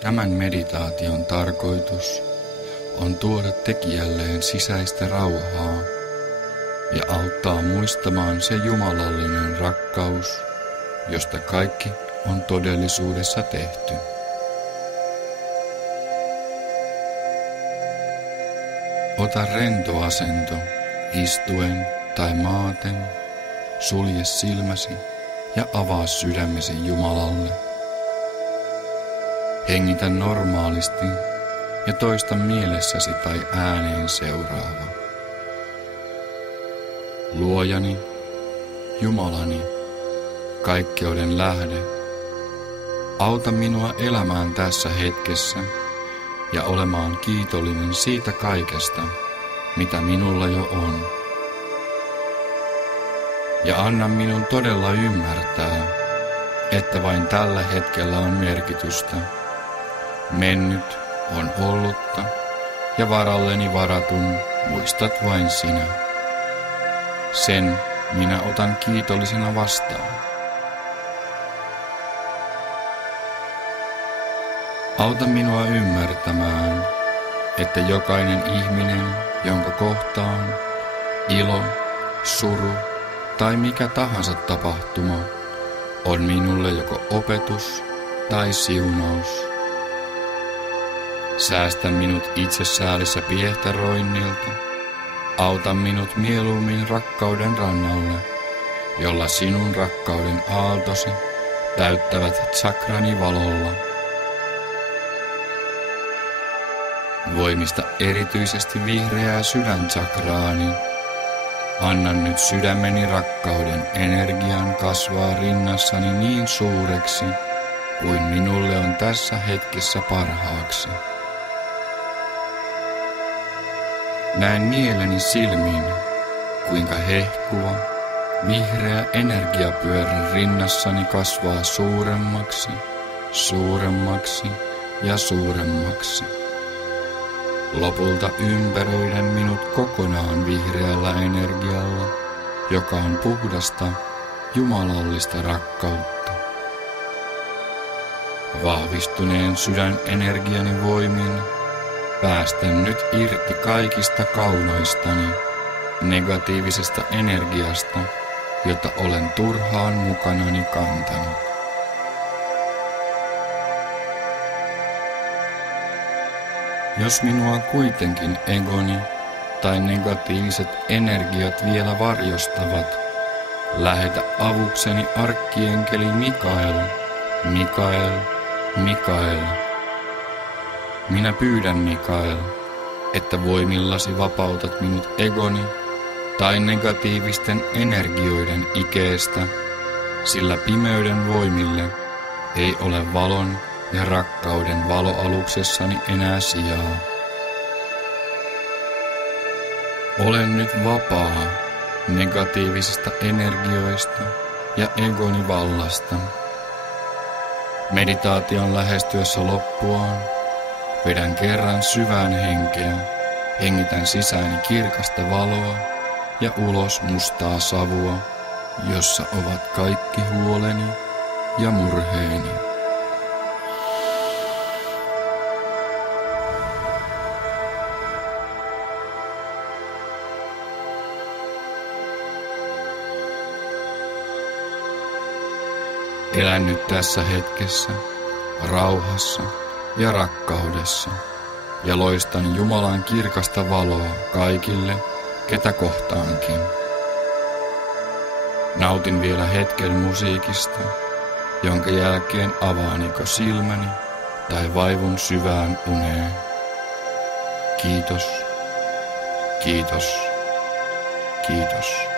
Tämän meditaation tarkoitus on tuoda tekijälleen sisäistä rauhaa ja auttaa muistamaan se jumalallinen rakkaus, josta kaikki on todellisuudessa tehty. Ota rento asento istuen tai maaten, sulje silmäsi ja avaa sydämesi Jumalalle. Hengitä normaalisti ja toista mielessäsi tai ääneen seuraava. Luojani, Jumalani, kaikkeuden lähde, auta minua elämään tässä hetkessä ja olemaan kiitollinen siitä kaikesta, mitä minulla jo on. Ja anna minun todella ymmärtää, että vain tällä hetkellä on merkitystä. Mennyt on ollutta ja varalleni varatun muistat vain sinä. Sen minä otan kiitollisena vastaan. Auta minua ymmärtämään, että jokainen ihminen, jonka kohtaan, ilo, suru tai mikä tahansa tapahtuma, on minulle joko opetus tai siunaus. Säästä minut itsesäälissä piehtaroinnilta. Auta minut mieluummin rakkauden rannalle, jolla sinun rakkauden aaltosi täyttävät tsakrani valolla. Voimista erityisesti vihreää sydäntsakraani. Anna nyt sydämeni rakkauden energian kasvaa rinnassani niin suureksi, kuin minulle on tässä hetkessä parhaaksi. Näen mieleni silmin, kuinka hehkuva, vihreä energiapyörä rinnassani kasvaa suuremmaksi, suuremmaksi ja suuremmaksi. Lopulta ympäröiden minut kokonaan vihreällä energialla, joka on puhdasta, jumalallista rakkautta. Vahvistuneen sydänenergiani voimin päästän nyt irti kaikista kaunoistani, negatiivisesta energiasta, jota olen turhaan mukanani kantanut. Jos minua kuitenkin egoni tai negatiiviset energiat vielä varjostavat, lähetä avukseni arkkienkeli Mikael, Mikael, Mikael. Minä pyydän, Mikael, että voimillasi vapautat minut egoni tai negatiivisten energioiden ikeestä, sillä pimeyden voimille ei ole valon ja rakkauden valoaluksessani enää sijaa. Olen nyt vapaa negatiivisista energioista ja egoni vallasta. Meditaation lähestyessä loppuaan vedän kerran syvään henkeä, hengitän sisääni kirkasta valoa ja ulos mustaa savua, jossa ovat kaikki huoleni ja murheeni. Elän nyt tässä hetkessä, rauhassa ja rakkaudessa, ja loistan Jumalan kirkasta valoa kaikille, ketä kohtaankin. Nautin vielä hetken musiikista, jonka jälkeen avaan joko silmäni tai vaivun syvään uneen. Kiitos, kiitos, kiitos.